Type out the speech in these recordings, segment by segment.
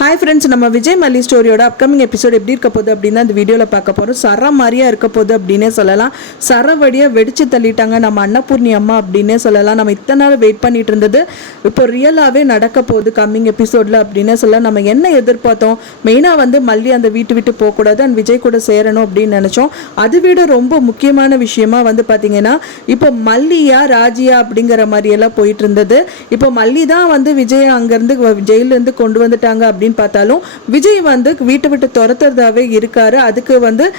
Hi friends நம்ம விஜய் மல்லி ஸ்டோரியோட upcoming episode எப்படி இருக்க போகுது அப்படின்னு அந்த வீடியோவில் பார்க்க போகிறோம் சர மாதிரியா இருக்க போகுது அப்படின்னே சொல்லலாம். சரவடியாக வெடிச்சு தள்ளிட்டாங்க நம்ம அன்னபூர்ணி அம்மா அப்படின்னே சொல்லலாம். நம்ம இத்தனை நாள் வெயிட் பண்ணிட்டு இருந்தது. இப்போ ரியலாகவே நடக்க போகுது கம்மிங் எபிசோடில் அப்படின்னே சொல்லலாம். நம்ம என்ன எதிர்பார்த்தோம்? மெயினாக வந்து மல்லி அந்த வீட்டு விட்டு போகக்கூடாது அண்ட் விஜய் கூட சேரணும் அப்படின்னு நினச்சோம். அது விட ரொம்ப முக்கியமான விஷயமா வந்து பார்த்தீங்கன்னா இப்போ மல்லியா ராஜியா அப்படிங்கிற மாதிரியெல்லாம் போயிட்டு இருந்தது. இப்போ மல்லி தான் வந்து விஜய் அங்கேருந்து ஜெயிலேருந்து கொண்டு வந்துட்டாங்க அப்படின்னு பார்த்தாலும் விஜய் வந்து வீட்டை விட்டு துரத்துறதாவே இருக்காரு. அதுக்கு வந்து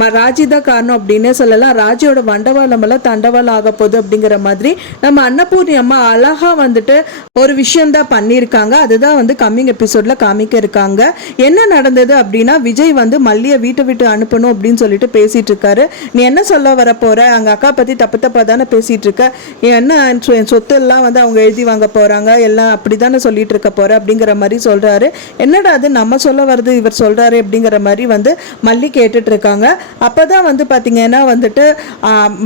ராஜி தான் காரணம் அப்படின்னே சொல்லலாம். ராஜியோட வண்டவாளம் எல்லாம் தண்டவாளம் ஆக போகுது அப்படிங்கிற மாதிரி நம்ம அன்னபூர்ணி அம்மா அழகா வந்துட்டு ஒரு விஷயம் தான் பண்ணியிருக்காங்க. அதுதான் வந்து கம்மிங் எபிசோட்ல காமிக்க இருக்காங்க. என்ன நடந்தது அப்படின்னா விஜய் வந்து மல்லியை வீட்டை விட்டு அனுப்பணும் அப்படின்னு சொல்லிட்டு பேசிட்டு இருக்காரு. நீ என்ன சொல்ல வர போற? அங்க அக்கா பத்தி தப்பு தப்பா தானே பேசிட்டு இருக்க. என்ன சொ- என் சொத்து எல்லாம் வந்து அவங்க எழுதி வாங்க போறாங்க? எல்லாம் அப்படிதானே சொல்லிட்டு இருக்க போற அப்படிங்கிற மாதிரி சொல்றாரு. என்னடா அது நம்ம சொல்ல வருது இவர் சொல்கிறாரு அப்படிங்கிற மாதிரி வந்து மல்லி கேட்டுட்டு இருக்காங்க அப்பதான் வந்து பார்த்திங்கன்னா வந்துட்டு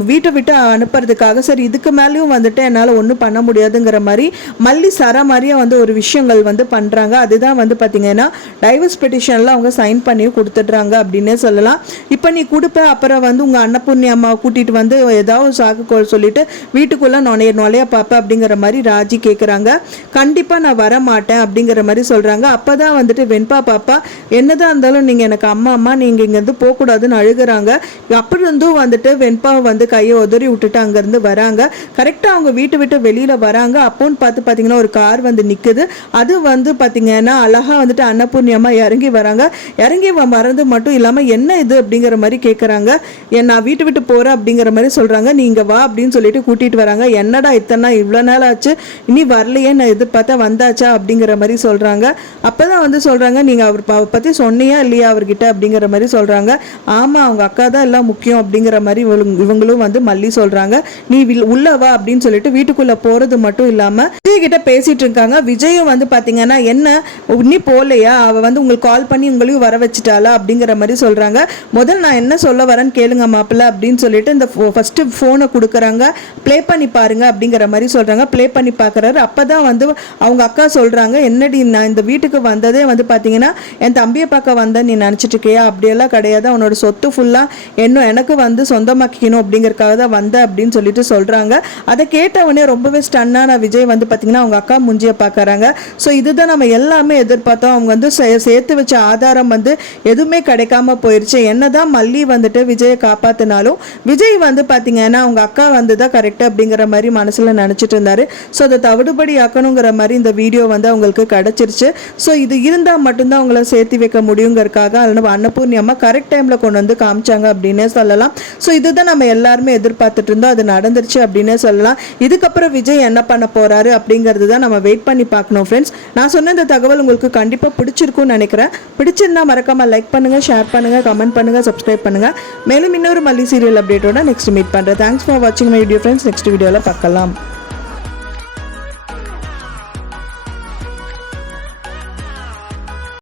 வீட்டை விட்டு அனுப்புறதுக்காக சரி இதுக்கு மேலேயும் வந்துட்டு என்னால் ஒன்றும் பண்ண முடியாதுங்கிற மாதிரி மல்லி சர மாதிரியே வந்து ஒரு விஷயங்கள் வந்து பண்ணுறாங்க அதுதான் வந்து பார்த்திங்கன்னா டைவர்ஸ் பெட்டிஷனில் அவங்க சைன் பண்ணி கொடுத்துட்றாங்க அப்படின்னே சொல்லலாம். இப்போ நீ கொடுப்ப அப்புறம் வந்து உங்கள் அன்னபூர்ணி அம்மாவை கூட்டிகிட்டு வந்து ஏதாவது சாக்கு சொல்லிட்டு வீட்டுக்குள்ளே நுழைய நுழைய பார்ப்பேன் அப்படிங்கிற மாதிரி ராஜி கேட்குறாங்க கண்டிப்பாக நான் வர மாட்டேன் அப்படிங்கிற மாதிரி சொல்கிறாங்க அப்போ சொல்றாங்க அப்பதான் வந்துட்டு வெண்பா பாப்பா என்னதான் இருந்தாலும் நீங்கள் எனக்கு அம்மா அம்மா நீங்கள் இங்கேருந்து போகக்கூடாதுன்னு அழுகிறாங்க. அழுகுறாங்க அப்படி இருந்தும் வந்துட்டு வெண்பா வந்து கையை உதறி விட்டுட்டு அங்கேருந்து வராங்க. கரெக்டாக அவங்க வீட்டை விட்டு வெளியில் வராங்க. அப்போன்னு பார்த்து பார்த்தீங்கன்னா ஒரு கார் வந்து நிக்குது. அது வந்து பார்த்தீங்கன்னா அழகா வந்துட்டு அன்னபூர்ணியமாக இறங்கி வராங்க. இறங்கி மறந்து மட்டும் இல்லாமல் என்ன இது அப்படிங்கிற மாதிரி கேட்குறாங்க "ஏன் நான் வீட்டு விட்டு போறேன் அப்படிங்கிற மாதிரி சொல்றாங்க. நீங்க வா அப்படின்னு சொல்லிட்டு கூட்டிகிட்டு வராங்க. என்னடா இத்தனை நாள் நாள் ஆச்சு? இனி வரலையே நான் எதிர்பார்த்தா வந்தாச்சா? அப்படிங்கிற மாதிரி சொல்கிறாங்க அப்போ அப்போ தான் வந்து சொல்றாங்க நீங்க அவர் ப- பத்தி சொன்னியா இல்லையா அவர்கிட்ட அப்படிங்கிற மாதிரி சொல்கிறாங்க ஆமா அவங்க அக்கா தான் எல்லாம் முக்கியம் அப்படிங்கிற மாதிரி இவங்களும் வந்து மல்லி சொல்கிறாங்க நீ உள்ளவா அப்படின்னு சொல்லிட்டு வீட்டுக்குள்ளே போறது மட்டும் இல்லாம விஜய் கிட்ட பேசிட்டு இருக்காங்க. விஜயும் வந்து பார்த்தீங்கன்னா என்ன? இன்னி போகலையா? அவள் வந்து உங்களுக்கு கால் பண்ணி உங்களையும் வர வச்சுட்டாளா? அப்படிங்கிற மாதிரி சொல்கிறாங்க முதல் நான் என்ன சொல்ல வரேன்னு கேளுங்க மாப்பிள்ள அப்படின்னு சொல்லிட்டு இந்த ஃபஸ்ட்டு ஃபோனை கொடுக்குறாங்க. ப்ளே பண்ணி பாருங்க அப்படிங்கிற மாதிரி சொல்கிறாங்க ப்ளே பண்ணி பார்க்குறாரு அப்போ தான் வந்து அவங்க அக்கா சொல்கிறாங்க என்னடி நான் இந்த வீட்டுக்கு வந்ததே வந்து பார்த்தீங்கன்னா என் தம்பியை பார்க்க வந்தேன் நீ நினச்சிட்டு இருக்கியா அப்படியெல்லாம் கிடையாது. அவனோட சொத்து ஃபுல்லாக இன்னும் எனக்கு வந்து சொந்தமாக்கிக்கணும் அப்படிங்கிறக்காக தான் வந்தேன் அப்படின்னு சொல்லிட்டு சொல்கிறாங்க அதை கேட்டவொடனே ரொம்பவே ஸ்டன்னான விஜய் வந்து பார்த்தீங்கன்னா பார்த்தீங்கன்னா அவங்க அக்கா முஞ்சிய பார்க்குறாங்க ஸோ இதுதான் நம்ம எல்லாமே எதிர்பார்த்தோம். அவங்க வந்து சே- சேர்த்து வச்ச ஆதாரம் வந்து எதுவுமே கிடைக்காம போயிடுச்சு என்னதான் மல்லி வந்துட்டு விஜயை காப்பாற்றினாலும் விஜய் வந்து பார்த்தீங்கன்னா அவங்க அக்கா வந்து தான் கரெக்டாக அப்படிங்கிற மாதிரி மனசில் நினச்சிட்டு இருந்தார். ஸோ அதை தவிடுபடி ஆக்கணுங்கிற மாதிரி இந்த வீடியோ வந்து அவங்களுக்கு கிடச்சிருச்சு. ஸோ இது இருந்தால் மட்டும்தான் அவங்கள சேர்த்து வைக்க முடியுங்கிறதுக்காக அதனால அன்னபூர்ணி அம்மா கரெக்ட் டைமில் கொண்டு வந்து காமிச்சாங்க அப்படின்னே சொல்லலாம். ஸோ இதுதான் நம்ம எல்லாருமே எதிர்பார்த்துட்டு இருந்தோம். அது நடந்துருச்சு அப்படின்னே சொல்லலாம். இதுக்கப்புறம் விஜய் என்ன பண்ண போகிறாரு அப்படி அப்படிங்கிறது தான் நம்ம வெயிட் பண்ணி பார்க்கணும் ஃப்ரெண்ட்ஸ் நான் சொன்ன இந்த தகவல் உங்களுக்கு கண்டிப்பாக பிடிச்சிருக்கும்னு நினைக்கிறேன். பிடிச்சிருந்தா மறக்காம லைக் பண்ணுங்க ஷேர் பண்ணுங்க கமெண்ட் பண்ணுங்க சப்ஸ்கிரைப் பண்ணுங்க. மேலும் இன்னொரு மல்லி சீரியல் அப்டேட்டோட நெக்ஸ்ட் மீட் பண்றேன். தேங்க்ஸ் ஃபார் வாட்சிங் மை வீடியோ ஃப்ரெண்ட்ஸ் நெக்ஸ்ட் வீடியோவில் பார்க்கலாம்.